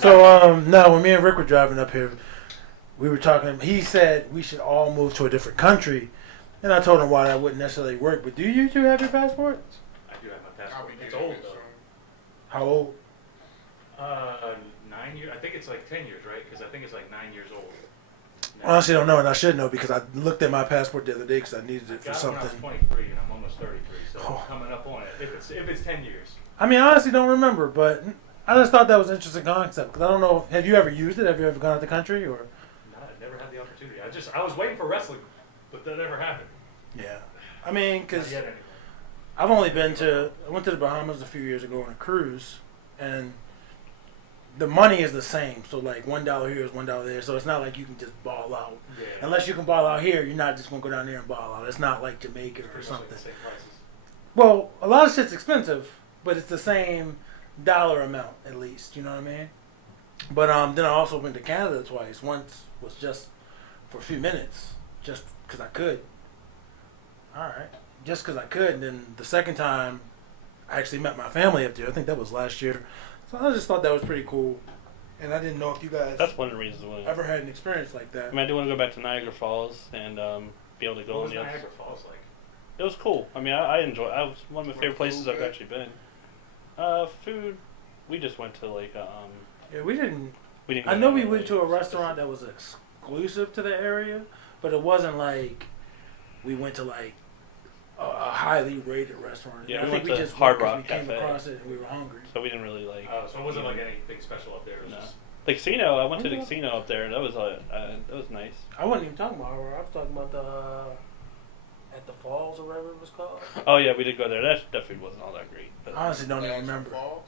So no, when me and Rick were driving up here, we were talking. He said we should all move to a different country, and I told him why that wouldn't necessarily work. But do you two have your passports? I do have my I'll passport. be It's getting old it though. soon. How old? 9 years. I think it's like 10 years, right? Because I think it's like 9 years old. Honestly, I don't know, and I should know because I looked at my passport the other day because I needed I it for got it when I was something. 23 and I'm almost 33, so Oh. I'm coming up on it. If it's 10 years. I mean, I honestly don't remember, but I just thought that was an interesting concept because I don't know. Have you ever used it? Have you ever gone out the country or? No, I never had the opportunity. I was waiting for wrestling, but that never happened. Yeah, I mean, Not because yet anyway. I went to the Bahamas a few years ago on a cruise, and the money is the same. So like $1 here is $1 there. So it's not like you can just ball out. Yeah. Unless you can ball out here, you're not just gonna go down there and ball out. It's not like Jamaica or Pretty much something. like the same prices. Well, a lot of shit's expensive, but it's the same dollar amount at least. You know what I mean? But then I also went to Canada twice. Once was just for a few minutes, just because I could. All right, just because I could. And then the second time, I actually met my family up there. I think that was last year. So I just thought that was pretty cool. And I didn't know if you guys That's one of the reasons why. ever had an experience like that. I mean, I do want to go back to Niagara Falls and be able to go What on was the other. Niagara Falls like? It was cool. I mean, I enjoy. I was one of my Was favorite the places food I've good? actually been. Food. We just went to like Yeah, we didn't. we didn't. I go know we anywhere, went like, to a restaurant that was exclusive to the area, but it wasn't like we went to like a highly rated restaurant. Yeah, I we think went we to just Hard went 'cause Rock we came Cafe. across it and we were hungry. So we didn't really like. So it wasn't like anything special up there. It was No. just The casino. I went to the Yeah. casino up there, and that was that was nice. I wasn't even talking about her. I was talking about the at the falls or whatever it was called. Oh yeah, we did go there. That food wasn't all that great. But I honestly don't even Niagara remember. Falls?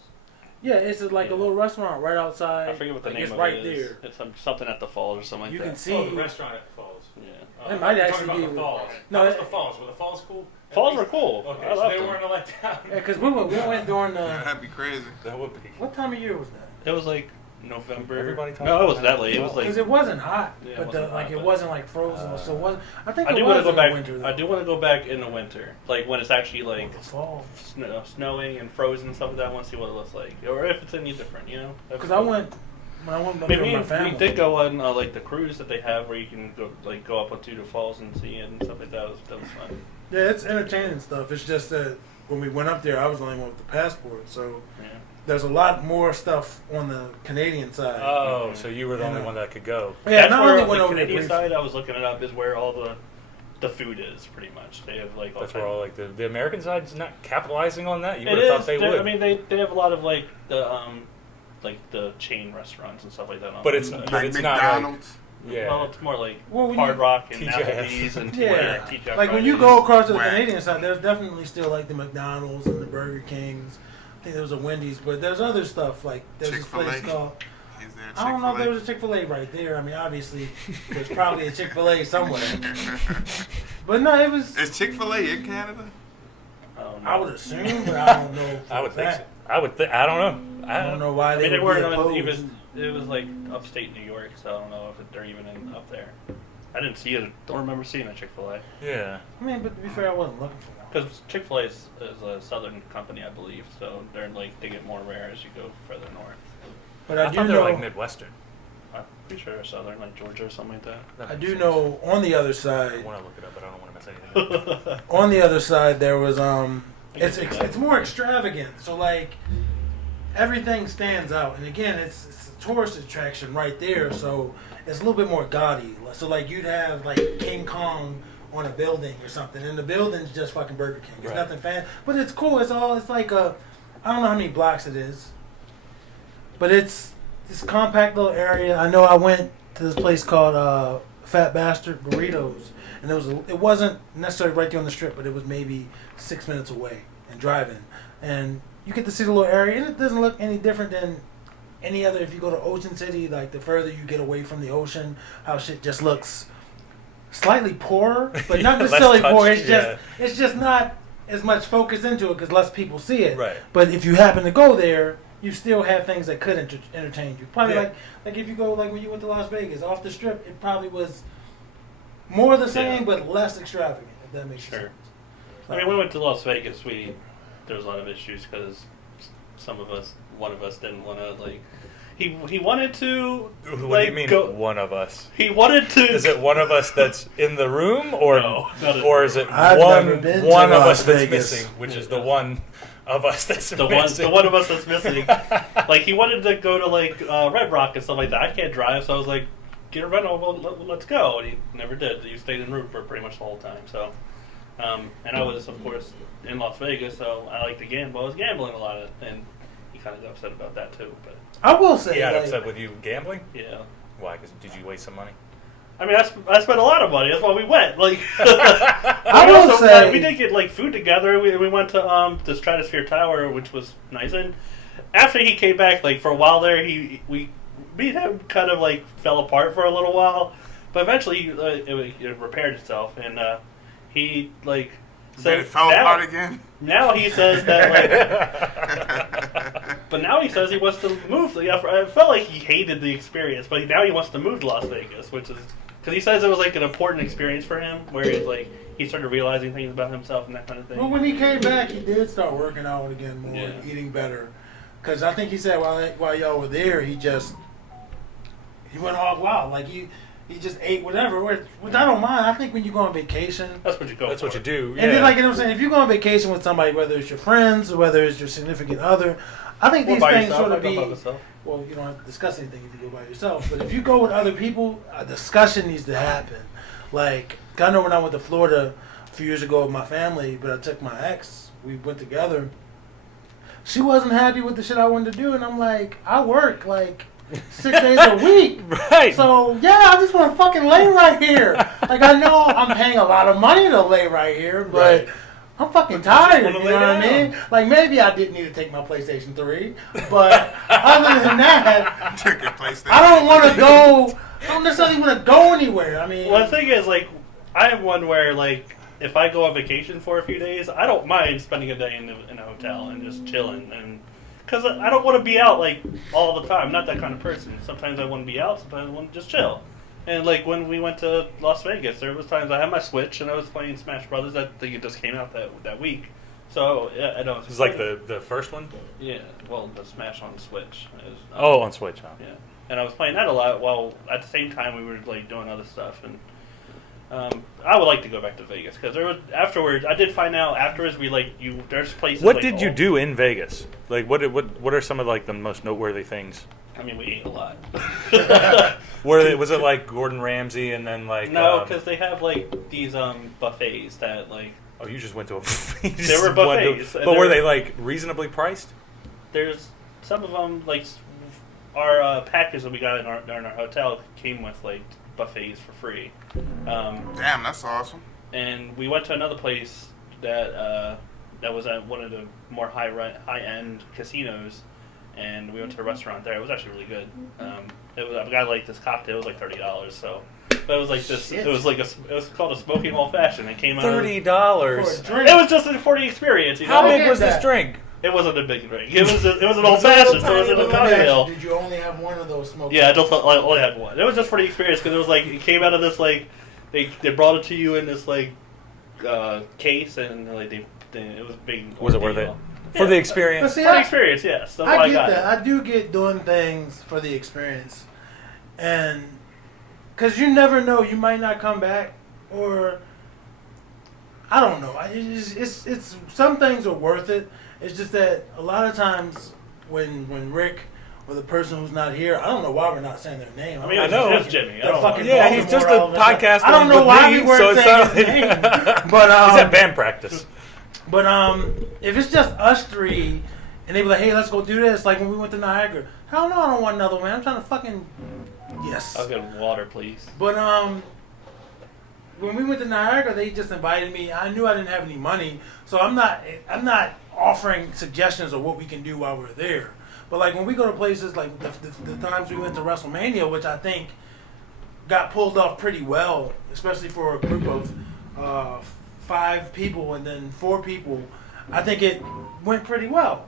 Yeah, it's like a Yeah. little restaurant right outside. I forget what the Like, name it's of right it is. there. It's something at the falls or something like You that. can see. the restaurant at the falls. Yeah. It might you're actually talking be about the with- falls. No, How was it- the falls? Were the falls cool? At Falls least? were cool. Okay, I so loved they them. weren't a letdown. Yeah, because we went during Yeah, the. that'd be crazy. That would be. What time of year was that? It was like November. Everybody talking No, it about wasn't that late. It was like. Because it wasn't hot, Yeah, it but wasn't like hot, it but- wasn't like frozen. So it wasn't. I think I it do was want to go in back. the winter. Though. I do want to go back in the winter, like when it's actually like Or the fall. snowing and frozen and stuff like that. I want to see what it looks like, or if it's any different. You know. Because I went when I went up I there mean, with my family. we did go on like the cruise that they have, where you can go up onto the falls and see it and stuff like that. That was fun. Yeah, it's entertaining stuff. It's just that when we went up there, I was the only one with the passport, so Yeah. there's a lot more stuff on the Canadian side. Oh, so you were the You only know. one that could go. yeah, That's not where only the went over there Canadian briefly. side. I was looking it up is where all the food is pretty much. They have like all That's kinds where all like the American side's not capitalizing on that. You It would have thought is. they They're- would. I mean, they have a lot of like the chain restaurants and stuff like that. On But it's the- But Like it's not like- McDonald's. yeah. Well, it's more like Well, when Hard you- Rock and TGIF. Applebee's and Yeah, TGI like when you Fridays. go across to the Right. Canadian side, there's definitely still like the McDonald's and the Burger Kings. I think there was a Wendy's, but there's other stuff like there's this place Chick-fil-A. called. Is there a I don't know if there Chick-fil-A? was a Chick-fil-A right there. I mean, obviously, there's probably a Chick-fil-A somewhere. But no, it was. Is Chick-fil-A in Canada? I would assume, but I don't know. for I would a think so. fact. I would. I don't know. I don't know why I they mean, they would be weren't opposed. even. It was like upstate New York, so I don't know if they're even up there. I didn't see it. Don't remember seeing a Chick-fil-A. Yeah. I mean, but to be fair, I wasn't looking for one. Because Chick-fil-A is a southern company, I believe, so they're like they get more rare as you go further north. But I I do thought they were know. like Midwestern. I'm pretty sure they're southern, like Georgia or something like that. That I makes do sense. know on the other I side. want to look it up, but I don't want to mess anything up. On the other side, there was can see that. it's more extravagant. So like everything stands out, and again, it's a tourist attraction right there. So it's a little bit more gaudy. So like you'd have like King Kong on a building or something, and the building's just fucking Burger King. It's Right. nothing fancy, but it's cool. It's like a I don't know how many blocks it is, but it's this compact little area. I know I went to this place called Fat Bastard Burritos, and it wasn't necessarily right there on the strip, but it was maybe 6 minutes away and driving, and you get to see the little area, and it doesn't look any different than any other. If you go to Ocean City, like the further you get away from the ocean, how shit just looks slightly poorer, but not Yeah, less necessarily poor. touched, It's just not as much focus into it because less people see it. Right. But if you happen to go there, you still have things that could entertain you. Probably Yeah. like if you go like when you went to Las Vegas off the strip, it probably was more the same Yeah. but less extravagant. If that makes Sure. sense. I mean, we went to Las Vegas. There was a lot of issues because one of us didn't want to like. He wanted to. What do you mean, one of us? He wanted to. Is it one of us that's in the room, or No, not at or is it I've never been to one of Las us that's Vegas. missing, which is the one of us that's the missing? one of us that's missing. Like he wanted to go to like Red Rock and stuff like that. I can't drive, so I was like, get a rental. Well, let's go. And he never did. He stayed en route for pretty much the whole time. So, and I was of course in Las Vegas, so I like to gamble. I was gambling a lot, and he kind of got upset about that too. But I will say, He got like, upset with you gambling? yeah. Why? Because did you waste some money? I mean, I spent a lot of money. That's why we went. Like, I we will also, say- we did get like food together. We went to the Stratosphere Tower, which was nice. And after he came back, like for a while there, me and him kind of like fell apart for a little while. But eventually, it repaired itself, and he like. So it fell apart again? Now he says that like. But now he says he wants to move. I felt like he hated the experience, but now he wants to move to Las Vegas, which is because he says it was like an important experience for him, where he's like he started realizing things about himself and that kind of thing. well, when he came back, he did start working out again more, Yeah. and eating better. Because I think he said while y'all were there, he went all wild. Like he just ate whatever. Which I don't mind. I think when you go on vacation, That's what you go. That's for. what you do. and then, Yeah. like, you know what I'm saying, if you go on vacation with somebody, whether it's your friends or whether it's your significant other, I think Or these by things yourself, sort of I go be. by myself. Well, you don't have to discuss anything if you go by yourself. But if you go with other people, a discussion needs to happen. Like, I know when I went to Florida a few years ago with my family, but I took my ex. We went together. She wasn't happy with the shit I wanted to do, and I'm like, I work like 6 days a week. Right. So, yeah, I just want to fucking lay right here. Like, I know I'm paying a lot of money to lay right here, but Right. I'm fucking tired, wanna you lay know what I down. mean? Like, maybe I didn't need to take my PlayStation 3, but other than that, Took your PlayStation. I don't want to go, I don't necessarily want to go anywhere. I mean, Well, the thing is, like, I am one where, like, if I go on vacation for a few days, I don't mind spending a day in a hotel and just chilling, and because I don't want to be out like all the time. I'm not that kind of person. Sometimes I want to be out. Sometimes I want to just chill. And like when we went to Las Vegas, there was times I had my Switch and I was playing Smash Brothers. I think it just came out that week. So yeah, I know This is like the first one? yeah. Well, the Smash on Switch. Is, Oh, on Switch, huh? yeah. And I was playing that a lot while at the same time we were like doing other stuff. And I would like to go back to Vegas because there was afterwards. I did find out afterwards there's places. What like, did you do in Vegas? Like, what are some of like the most noteworthy things? I mean, we ate a lot. Was it like Gordon Ramsay and then like No, because they have like these buffets that like oh, you just went to a They there were buffets, and but were they they were- like reasonably priced? there's some of them like our package that we got in our hotel came with like buffets for free. Damn, that's awesome. And we went to another place that was at one of the more high end casinos, and we went to a restaurant there. It was actually really good. I got like this cocktail. It was like $30. So, but it was like this. Shit. It was called a smoking old fashioned. It came out. for a $30. drink. It was just for the experience. You How know? big get was this that. drink? It wasn't a big drink. It was an old fashioned. So it was in a Let me ask you, cocktail. did you only have one of those smoked? Yeah, I just only had one. It was just for the experience because it was like it came out of this like they brought it to you in this like case and like it was a big. Was it worth it? ordeal. For Yeah. the experience? But see, For the experience, yes. That's why I I get got that. it. I do get doing things for the experience, and because you never know, you might not come back, or I don't know. It's some things are worth it. It's just that a lot of times when Rick or the person who's not here, I don't know why we're not saying their name. I mean, I it know. was Jimmy. I They're don't know. fucking Yeah, he's just a Baltimore, all of podcaster. I don't know with why me, we weren't so it's saying not his name, but He's at band practice. But if it's just us three, and they be like, "Hey, let's go do this," like when we went to Niagara. Hell no, I don't want another one, man. I'm trying to fucking yes. I'll get water, please. But when we went to Niagara, they just invited me. I knew I didn't have any money, so I'm not offering suggestions of what we can do while we're there. But like when we go to places like the times we went to WrestleMania, which I think got pulled off pretty well, especially for a group of 5 people and then 4 people, I think it went pretty well.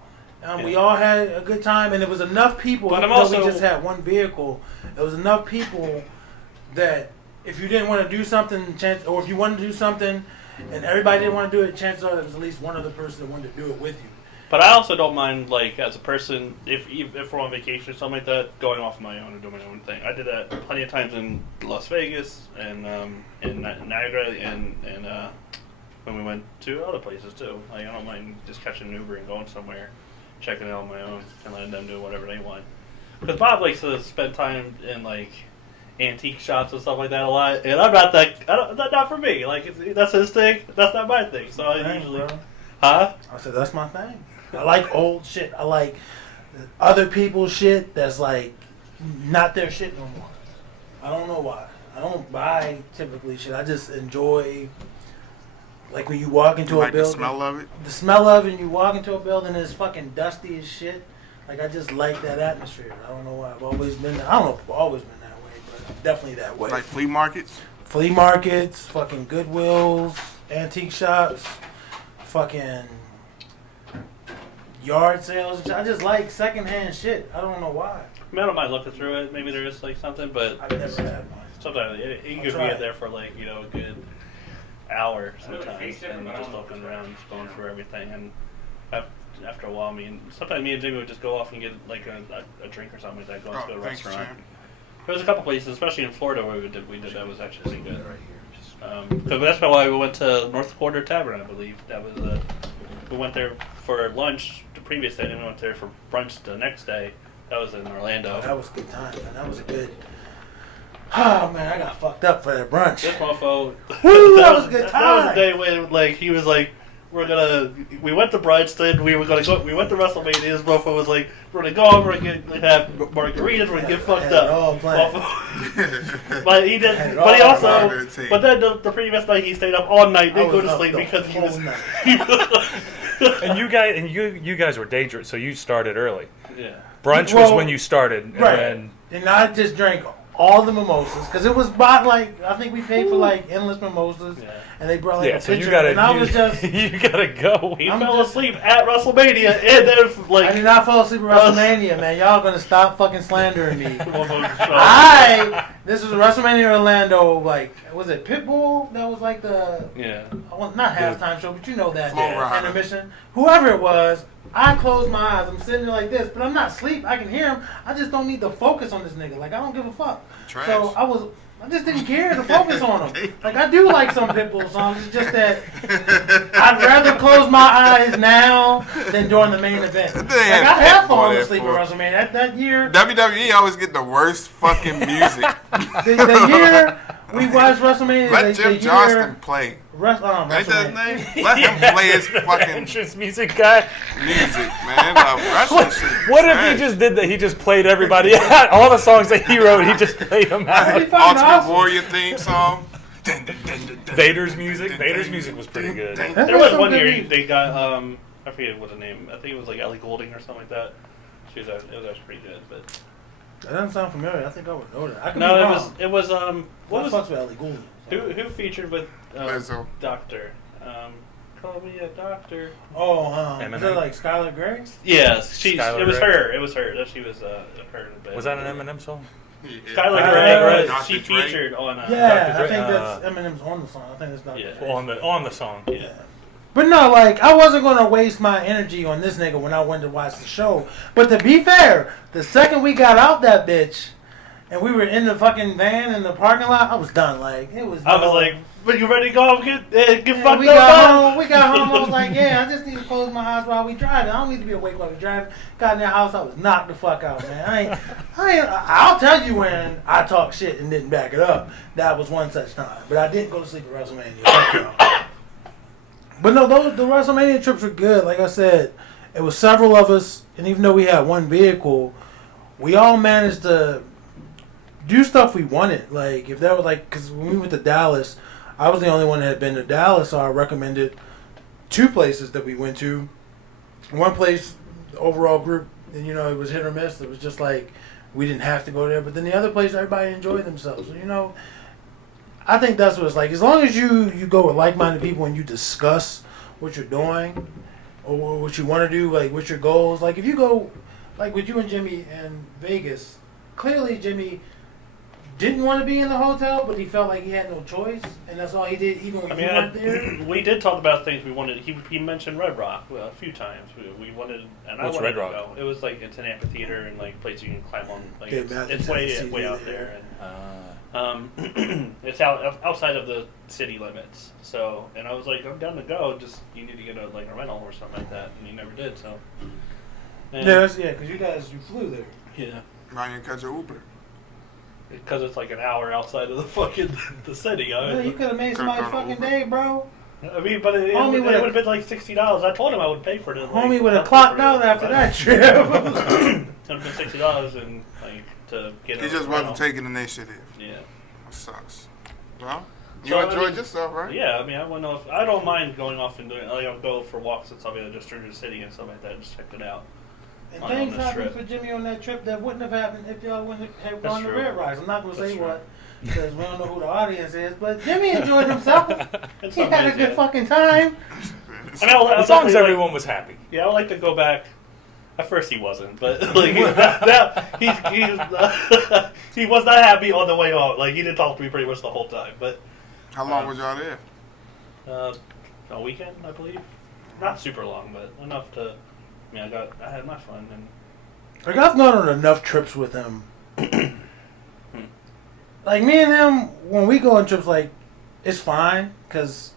We all had a good time, and it was enough people. But Even I'm though also- we just had one vehicle, it was enough people that if you didn't want to do something, or if you wanted to do something, and everybody didn't want to do it, chances are there was at least one other person that wanted to do it with you. But I also don't mind, like, as a person, if we're on vacation or something like that, going off on my own and doing my own thing. I did that plenty of times in Las Vegas and in Niagara and when we went to other places too. Like, I don't mind just catching an Uber and going somewhere, checking it out on my own, and letting them do whatever they want. Because Bob likes to spend time in, like, antique shops and stuff like that a lot, and I'm not that. That's not for me. Like, that's his thing. That's not my thing. So I usually, I said that's my thing. I like old shit. I like other people's shit that's like not their shit no more. I don't know why. I don't buy typically shit. I just enjoy. Like when you walk into a building, the smell of it. The smell of it, and you walk into a building and it's fucking dusty as shit. Like I just like that atmosphere. I don't know why. I've always been. I don't know if I've always been that way, but definitely that way. Like flea markets. Flea markets, fucking Goodwills, antique shops, fucking yard sales. I just like secondhand shit. I don't know why. I mean, I don't mind looking through it. Maybe there is like something, but I've never had one. sometimes you could be in there for like a good hour sometimes, and just looking around, just going through everything. And after a while, sometimes me and Jimmy would just go off and get like a drink or something like that. Go to a restaurant. There was a couple places, especially in Florida, where we did that was actually good. Because that's why we went to North Quarter Tavern, I believe. That was we went there for lunch the previous day, and we went there for brunch the next day. That was in Orlando. Oh, that was a good time, man. That was a good. Oh man, I got fucked up for that brunch. This mofo. Woo, that was a good time. That was the day when like he was like, we went to brunch, then we went to WrestleMania. This mofo was like, we're gonna go over and have margaritas, we're gonna get fucked up. But he did. But he also. But then the previous night he stayed up all night, didn't go to sleep because he was. And you guys were dangerous, so you started early. Yeah. Brunch was when you started, right? And I just drank all the mimosas because it was bought like I think we paid for like endless mimosas, and they brought like a so pitcher. you gotta, and I was just you gotta go. He fell asleep at WrestleMania, and then like I did not fall asleep at WrestleMania, man. Y'all gonna stop fucking slandering me. This was WrestleMania Orlando. Like was it Pitbull? That was like the not halftime show, but you know that intermission. Whoever it was. I close my eyes. I'm sitting there like this, but I'm not asleep. I can hear him. I just don't need to focus on this nigga. Like I don't give a fuck. Trash. So I just didn't care to focus on him. Like I do like some Pitbull songs. It's just that I'd rather close my eyes now than during the main event. Like I have fallen asleep at WrestleMania. That year, WWE always get the worst fucking music. the year we watched WrestleMania. Let Jim Johnston play. Ain't that his name? Let him play his fucking entrance music guy. Music, man. What if he just did that? He just played everybody out. All the songs that he wrote, he just played them out. Ultimate Warrior theme song. Vader's music. Vader's music was pretty good. There was one year they got I forget what the name. I think it was like Ellie Goulding or something like that. It was actually pretty good, but. That doesn't sound familiar. I think I would know that. It was what was with Ellie Goulding? Who featured with Doctor? Call me a doctor. Oh, is that like Skylar Grey? Yes, it was her. It was her. That she was her. Was that an Eminem song? Skylar Grey. She featured on. I think that's Eminem's on the song. I think it's Dr. Dre. On the song. Yeah. But no, like, I wasn't going to waste my energy on this nigga when I went to watch the show. But to be fair, the second we got out that bitch, and we were in the fucking van in the parking lot, I was done. Like, it was. I was like, "But you ready to go get fucked up?" We got home. I was like, "Yeah, I just need to close my eyes while we driving. I don't need to be awake while we driving." Got in their house, I was knocked the fuck out, man. I'll tell you when I talk shit and didn't back it up. That was one such time. But I didn't go to sleep at WrestleMania. But no, the WrestleMania trips were good. Like I said, it was several of us, and even though we had one vehicle, we all managed to do stuff we wanted. Like, if that was like, because when we went to Dallas, I was the only one that had been to Dallas, so I recommended two places that we went to. One place, the overall group, and it was hit or miss. It was just like, we didn't have to go there. But then the other place, everybody enjoyed themselves. So, I think that's what it's like. As long as you go with like-minded people and you discuss what you're doing or what you want to do, like what's your goals. Like if you go, like with you and Jimmy in Vegas, clearly Jimmy didn't want to be in the hotel, but he felt like he had no choice, and that's all he did, even when I you mean, weren't there. we did talk about things we wanted. He mentioned Red Rock a few times. We wanted, and I What's wanted Red to Rock? go. It was like it's an amphitheater and like place you can climb on. Like Okay, it's way out there. And, it's outside of the city limits. So, and I was like, I'm down to go. Just you need to get a rental or something like that, and he never did. So, and, Because you flew there. yeah, Now you catch an Uber. because it's like an hour outside of the fucking the city. Yeah, you could have made somebody's fucking day, bro. I mean, but it Homie would would've- have been like $60. I told him I would pay for it. Homie would have clocked out after that trip. It would have been $60 and to get. He a just rental. wasn't taking initiative. Yeah. That sucks. Well, you So, I enjoyed mean, yourself, right? Yeah, I mean, I went off. I don't mind going off and doing. I'll go for walks and stuff like that, just through the city and stuff like that. Just checked it out. And On things this happened trip. for Jimmy on that trip that wouldn't have happened if y'all wouldn't have That's gone to true. Red Rocks. I'm not going to That's say true. what, because we don't know who the audience is, but Jimmy enjoyed himself. In He some had a ways, good yeah. fucking time. I mean, As long as everyone was happy. Yeah, I would like to go back. At first, he wasn't, but like now he was not happy on the way home. Like he didn't talk to me pretty much the whole time. But How long was y'all there? a weekend, I believe. Not super long, but enough to. I mean, I had my fun and. Like, I've gone on enough trips with him. Like, me and him, when we go on trips, like, it's fine, because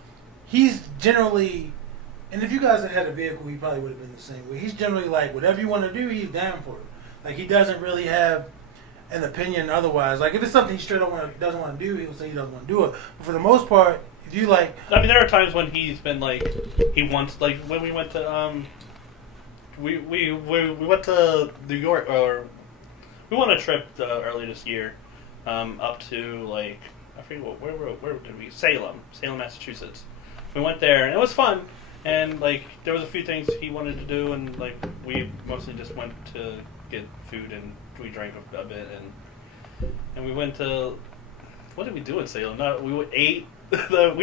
he's generally, and if you guys had had a vehicle, he probably would have been the same way. He's generally like, whatever you want to do, he's down for it. Like, he doesn't really have an opinion otherwise. Like, if it's something he straight up doesn't want to do, he'll say he doesn't want to do it. But for the most part, if you like... I mean, there are times when he's been like, he wants, like, when we went to, we went to New York, or we went on a trip early this year, up to, like, I forget where did we? Salem, Massachusetts. We went there, and it was fun. And like, there was a few things he wanted to do, and like, we mostly just went to get food, and we drank a bit, and we went to. What did we do in Salem? No, we ate. We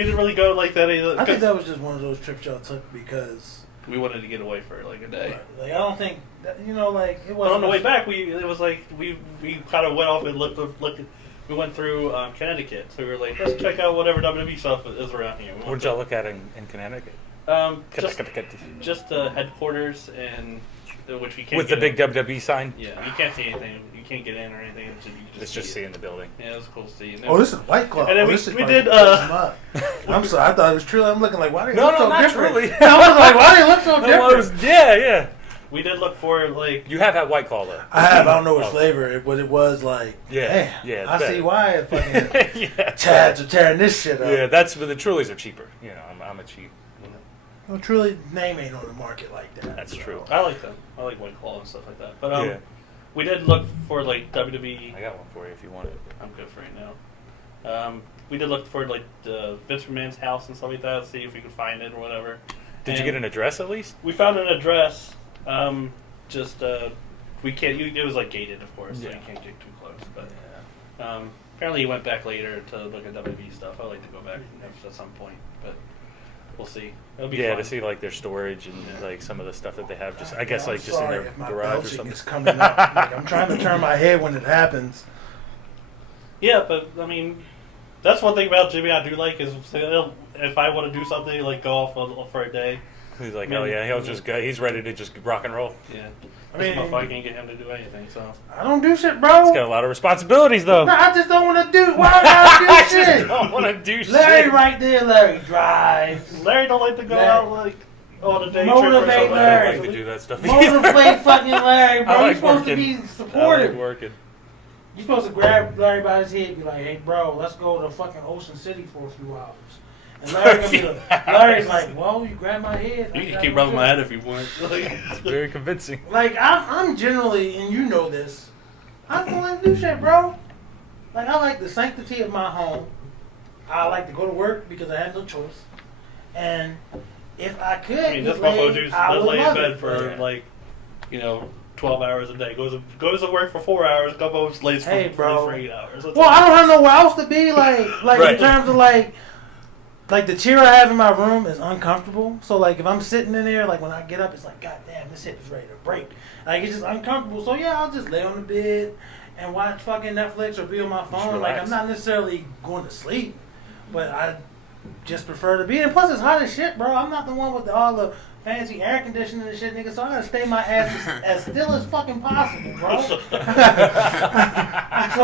didn't really go like that either. I think that was just one of those trips y'all took because... We wanted to get away for like a day. Like, I don't think, that, like, it But wasn't... on the way back, it was like we kind of went off and looked. We went through Connecticut, so we were like, let's check out whatever WWE stuff is around here. What did y'all look at in Connecticut? Just the headquarters, and which we can't. With the get big in. WWE sign? Yeah, you can't see anything. You can't get in or anything. It's just seeing the building. Yeah, it was cool to see. And Oh, this is White Claw. And then Oh, we this is did. fucking picking 'em up. I'm sorry. I thought it was true. I'm looking like, why do they look so not different? truly. I was like, why do they look so different? Yeah. We did look for like. You have had White Claw though. I have. I don't know what Oh. flavor, but it was like, Yeah, damn, yeah, it's I see better. why fucking Yeah. Chads are tearing this shit up. Yeah, but the Trulies are cheaper. You know, I'm a cheap. Well, truly, name ain't on the market like that. That's true. I like them. I like White Claw and stuff like that. But Yeah. we did look for like WWE. I got one for you if you want it. I'm good for right now. We did look for like the Vince McMahon's house and stuff like that. See if we could find it or whatever. Did you get an address at least? We found an address. We can't. It was like gated, of course, so Yeah. you can't get too close. But apparently, he went back later to look at WWE stuff. I'd like to go back at some point, but we'll see. It'll be fun. To see like their storage and like some of the stuff that they have. Just I guess I'm like just in sorry their if my garage or belching something. is coming up. Like, I'm trying to turn my head when it happens. Yeah, but I mean, that's one thing about Jimmy I do like is if I want to do something like go off for a day. He's like, I mean, oh yeah, he'll just go. He's ready to just rock and roll. Yeah, I I mean- mean, I can't get him to do anything. So I don't do shit, bro. He's got a lot of responsibilities though. No, I just don't want to do. Why would I I do shit? just don't want to do Larry, shit. right there, Larry drives. Larry don't like to go Larry. out like on a day trip or Motivate something. I Larry. don't like to do that stuff. Motivate fucking Larry, bro. I like You're supposed working. to be I like supportive. working. You're supposed to grab Larry by his head and be like, hey, bro, let's go to fucking Ocean City for a few hours. And Larry's like, well, you grab my head. I You can grab keep rubbing my head. head if you want. It's very convincing. Like, I'm generally, and you know this, I don't like to do shit, bro. Like, I like the sanctity of my home. I like to go to work because I have no choice. And if I could, I mean, this get laid, motherfucker just I does would lay in love bed it. for like, 12 hours a day. Goes to work for 4 hours. Comes home, lays Hey, bro. for 8 hours. That's Well, all. I don't have nowhere else to be. Like Right. in terms of like the chair I have in my room is uncomfortable. So like if I'm sitting in there, like when I get up, it's like, God damn, this hip is ready to break. Like it's just uncomfortable. So yeah, I'll just lay on the bed and watch fucking Netflix or be on my phone. Like, relax. I'm not necessarily going to sleep, but I just prefer to be. And plus, it's hot as shit, bro. I'm not the one with all the fancy air conditioning and shit, nigga. So I gotta stay my ass as still as fucking possible, bro. So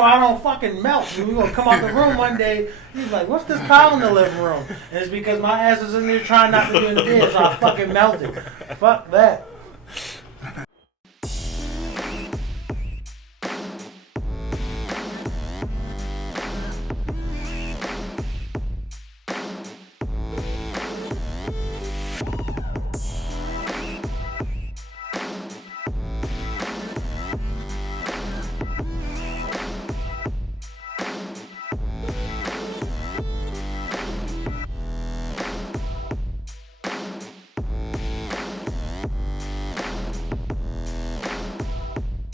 I don't fucking melt. We're gonna come out the room one day. He's like, "What's this pile in the living room?" And it's because my ass is in there trying not to be in the bed, so I fucking melted. Fuck that.